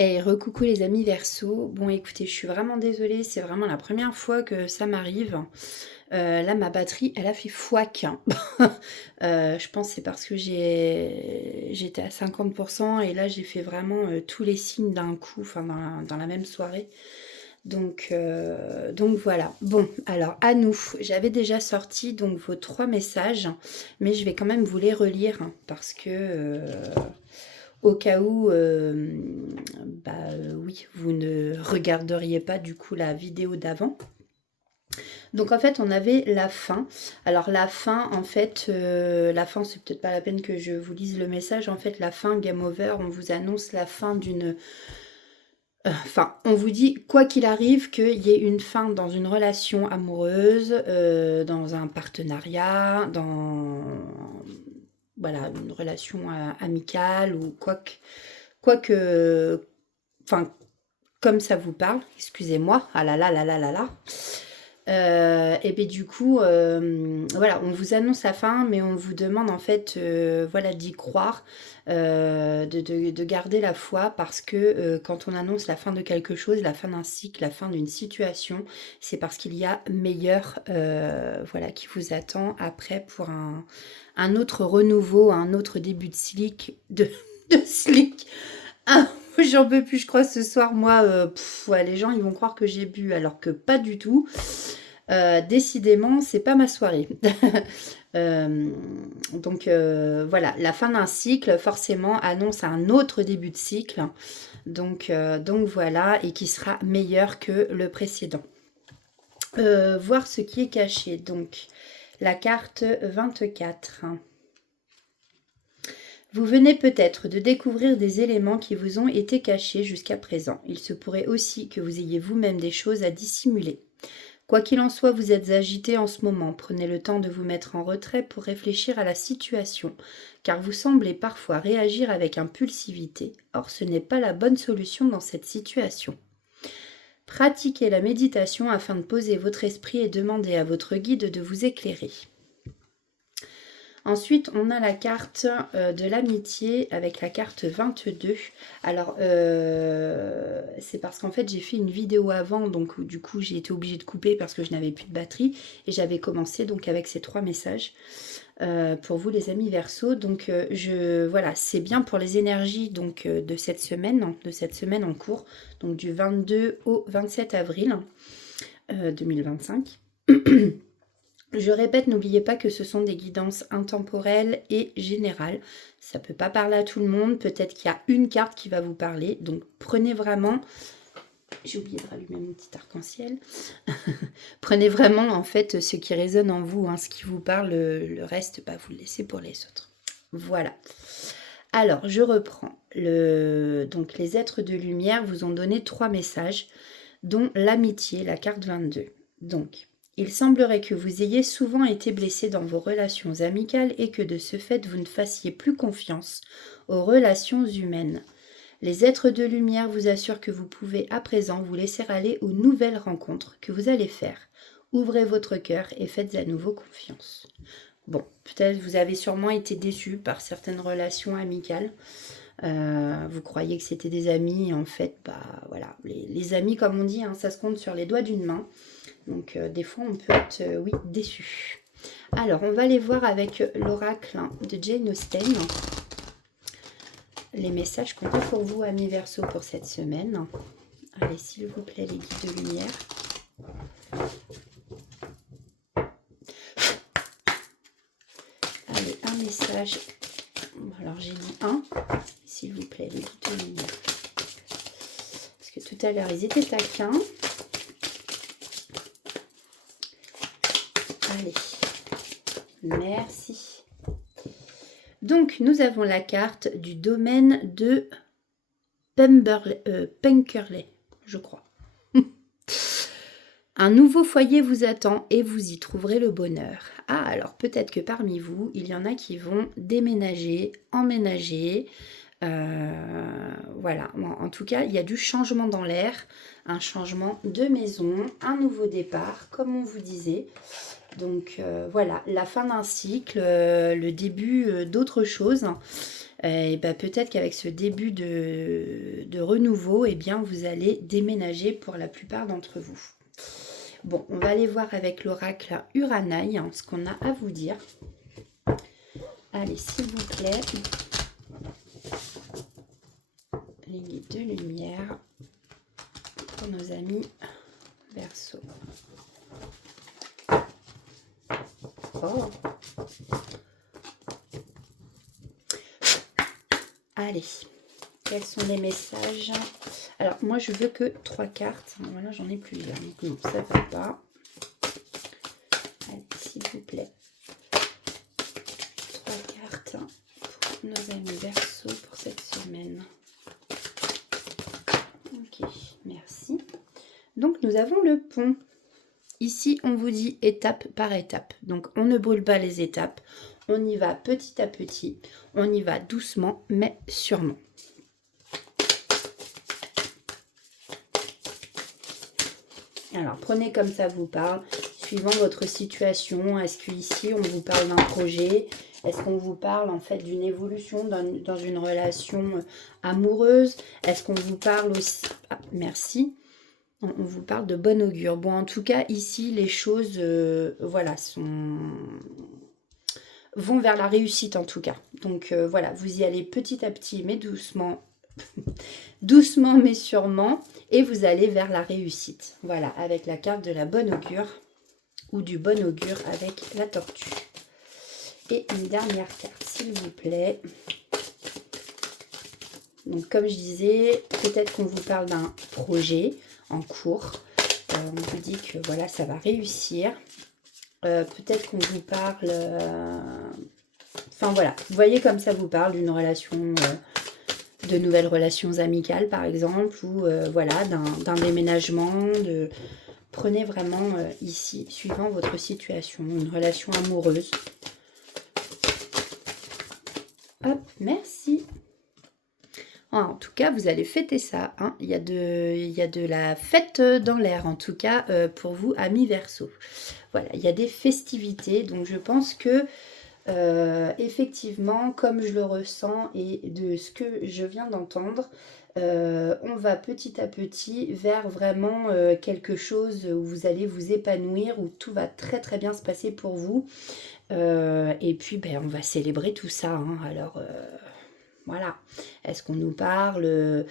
Et recoucou les amis Verseau. Bon écoutez, je suis vraiment désolée, c'est vraiment la première fois que ça m'arrive. Là ma batterie, elle a fait fouac. Je pense que c'est parce que j'étais à 50 et là j'ai fait vraiment tous les signes d'un coup, enfin dans la même soirée. Donc voilà. Bon, alors à nous, j'avais déjà sorti donc vos 3 messages, mais je vais quand même vous les relire parce que au cas où, oui, vous ne regarderiez pas du coup la vidéo d'avant. Donc en fait, on avait la fin. Alors la fin, en fait, la fin, c'est peut-être pas la peine que je vous lise le message. En fait, la fin, game over, on vous annonce la fin d'une... Enfin, on vous dit, quoi qu'il arrive, qu'il y ait une fin dans une relation amoureuse, dans un partenariat, dans... Voilà, une relation amicale ou quoique, enfin, comme ça vous parle, excusez-moi, ah là là là là là là. Et bien du coup, voilà, on vous annonce la fin, mais on vous demande en fait, voilà, d'y croire, de garder la foi, parce que quand on annonce la fin de quelque chose, la fin d'un cycle, la fin d'une situation, c'est parce qu'il y a meilleur, voilà, qui vous attend après pour un autre renouveau, un autre début de slick, de slick. Ah, j'en peux plus, je crois, ce soir, moi, ouais, les gens, ils vont croire que j'ai bu, alors que pas du tout. Décidément, c'est pas ma soirée. Euh, voilà, la fin d'un cycle, forcément, annonce un autre début de cycle. Donc voilà, et qui sera meilleur que le précédent. Voir ce qui est caché. Donc, la carte 24. Vous venez peut-être de découvrir des éléments qui vous ont été cachés jusqu'à présent. Il se pourrait aussi que vous ayez vous-même des choses à dissimuler. Quoi qu'il en soit, vous êtes agité en ce moment. Prenez le temps de vous mettre en retrait pour réfléchir à la situation, car vous semblez parfois réagir avec impulsivité. Or, ce n'est pas la bonne solution dans cette situation. Pratiquez la méditation afin de poser votre esprit et demander à votre guide de vous éclairer. Ensuite, on a la carte de l'amitié avec la carte 22. Alors, c'est parce qu'en fait, j'ai fait une vidéo avant, donc du coup, j'ai été obligée de couper parce que je n'avais plus de batterie. Et j'avais commencé donc avec ces 3 messages pour vous, les amis Verseau. Donc, voilà, c'est bien pour les énergies donc, de cette semaine en cours, donc du 22 au 27 avril 2025. Je répète, n'oubliez pas que ce sont des guidances intemporelles et générales. Ça ne peut pas parler à tout le monde. Peut-être qu'il y a une carte qui va vous parler. Donc prenez vraiment... J'ai oublié de rallumer mon petit arc-en-ciel. Prenez vraiment en fait ce qui résonne en vous, ce qui vous parle. Le reste, vous le laissez pour les autres. Voilà. Alors, je reprends. Donc les êtres de lumière vous ont donné 3 messages, dont l'amitié, la carte 22. Donc... Il semblerait que vous ayez souvent été blessé dans vos relations amicales et que de ce fait vous ne fassiez plus confiance aux relations humaines. Les êtres de lumière vous assurent que vous pouvez à présent vous laisser aller aux nouvelles rencontres que vous allez faire. Ouvrez votre cœur et faites à nouveau confiance. Bon, peut-être vous avez sûrement été déçu par certaines relations amicales. Vous croyez que c'était des amis, en fait, voilà. Les amis, comme on dit, ça se compte sur les doigts d'une main. Donc des fois on peut être oui, déçu. Alors on va aller voir avec l'oracle de Jane Austen les messages qu'on a pour vous, amis Verseau, pour cette semaine. Allez, s'il vous plaît, les guides de lumière. Allez, un message. Alors j'ai dit un, s'il vous plaît, les guides de lumière. Parce que tout à l'heure ils étaient taquins. Allez, merci. Donc, nous avons la carte du domaine de Penkerley, je crois. Un nouveau foyer vous attend et vous y trouverez le bonheur. Ah, alors peut-être que parmi vous, il y en a qui vont déménager, emménager. Voilà, en tout cas, il y a du changement dans l'air, un changement de maison, un nouveau départ, comme on vous disait. Donc voilà, la fin d'un cycle, le début d'autre chose. Et peut-être qu'avec ce début de de renouveau, eh bien vous allez déménager pour la plupart d'entre vous. Bon, on va aller voir avec l'oracle Uranaï ce qu'on a à vous dire. Allez, s'il vous plaît, les guides de lumière pour nos amis Verseau. Oh. Allez, quels sont les messages? Alors, moi, je veux que 3 cartes. Voilà, j'en ai plusieurs. Donc, non, ça ne va pas. Allez, s'il vous plaît. 3 cartes pour nos amis Verseau pour cette semaine. Ok, merci. Donc, nous avons le pont. Ici, on vous dit étape par étape. Donc, on ne brûle pas les étapes. On y va petit à petit. On y va doucement, mais sûrement. Alors, prenez comme ça vous parle, suivant votre situation. Est-ce qu'ici, on vous parle d'un projet? Est-ce qu'on vous parle en fait d'une évolution dans une relation amoureuse? Est-ce qu'on vous parle aussi... Ah, merci. On vous parle de bon augure. Bon, en tout cas, ici, les choses, voilà, vont vers la réussite en tout cas. Donc, voilà, vous y allez petit à petit, mais doucement. Doucement, mais sûrement. Et vous allez vers la réussite. Voilà, avec la carte de la bonne augure. Ou du bon augure avec la tortue. Et une dernière carte, s'il vous plaît. Donc, comme je disais, peut-être qu'on vous parle d'un projet en cours. On vous dit que voilà, ça va réussir. Peut-être qu'on vous parle... Enfin voilà, vous voyez comme ça vous parle d'une relation, de nouvelles relations amicales par exemple, ou voilà, d'un déménagement. Prenez vraiment ici, suivant votre situation, une relation amoureuse. Hop, merci. En tout cas, vous allez fêter ça. Hein. Il y a de la fête dans l'air, en tout cas, pour vous, amis Verseau. Voilà, il y a des festivités. Donc, je pense que, effectivement, comme je le ressens et de ce que je viens d'entendre, on va petit à petit vers vraiment quelque chose où vous allez vous épanouir, où tout va très très bien se passer pour vous. Et puis, ben, on va célébrer tout ça. Hein. Alors... Voilà. Est-ce qu'on nous parle,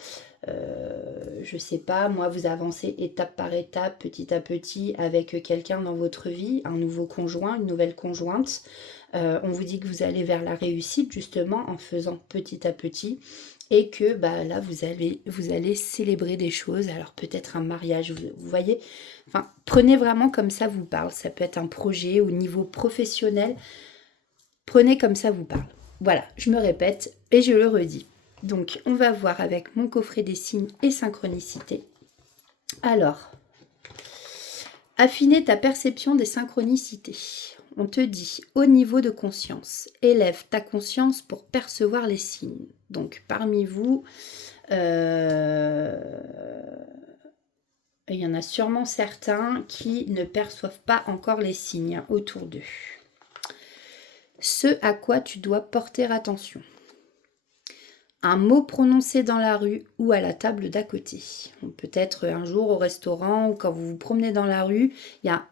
je sais pas, moi, vous avancez étape par étape, petit à petit, avec quelqu'un dans votre vie, un nouveau conjoint, une nouvelle conjointe. On vous dit que vous allez vers la réussite, justement, en faisant petit à petit. Et que bah, là, vous allez célébrer des choses. Alors, peut-être un mariage, vous voyez. Enfin, prenez vraiment comme ça vous parle. Ça peut être un projet au niveau professionnel. Prenez comme ça vous parle. Voilà, je me répète et je le redis. Donc, on va voir avec mon coffret des signes et synchronicité. Alors, affiner ta perception des synchronicités. On te dit, au niveau de conscience, élève ta conscience pour percevoir les signes. Donc, parmi vous, il y en a sûrement certains qui ne perçoivent pas encore les signes autour d'eux. Ce à quoi tu dois porter attention. Un mot prononcé dans la rue ou à la table d'à côté. Peut-être un jour au restaurant ou quand vous vous promenez dans la rue,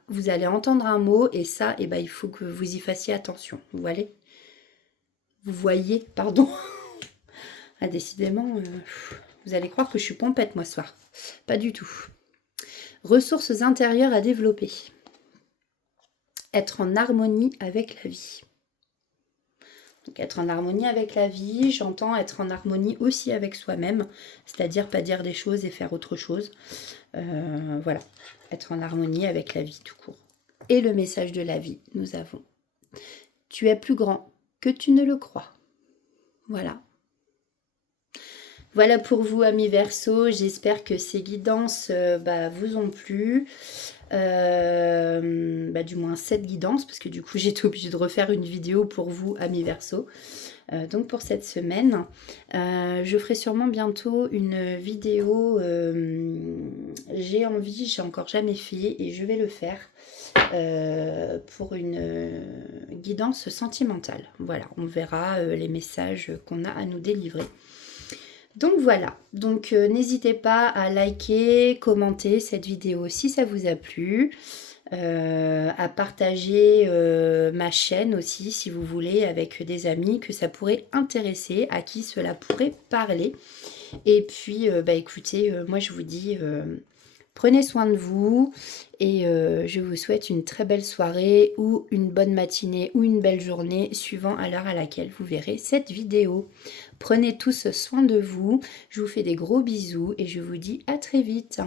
vous allez entendre un mot et ça, eh ben, il faut que vous y fassiez attention. Vous voyez, pardon. Ah, décidément, vous allez croire que je suis pompette moi ce soir. Pas du tout. Ressources intérieures à développer. Être en harmonie avec la vie. Donc être en harmonie avec la vie, j'entends être en harmonie aussi avec soi-même, c'est-à-dire pas dire des choses et faire autre chose. Voilà, être en harmonie avec la vie tout court. Et le message de la vie, nous avons. Tu es plus grand que tu ne le crois. Voilà. Voilà pour vous, amis Verseau. J'espère que ces guidances vous ont plu. Du moins 7 guidances, parce que du coup j'étais obligée de refaire une vidéo pour vous, amis Verseau. Donc pour cette semaine, je ferai sûrement bientôt une vidéo. J'ai encore jamais fait et je vais le faire pour une guidance sentimentale. Voilà, on verra les messages qu'on a à nous délivrer. Donc voilà, donc n'hésitez pas à liker, commenter cette vidéo si ça vous a plu, à partager ma chaîne aussi si vous voulez avec des amis que ça pourrait intéresser, à qui cela pourrait parler. Et puis bah écoutez, moi je vous dis prenez soin de vous et je vous souhaite une très belle soirée ou une bonne matinée ou une belle journée suivant à l'heure à laquelle vous verrez cette vidéo. Prenez tous soin de vous, je vous fais des gros bisous et je vous dis à très vite.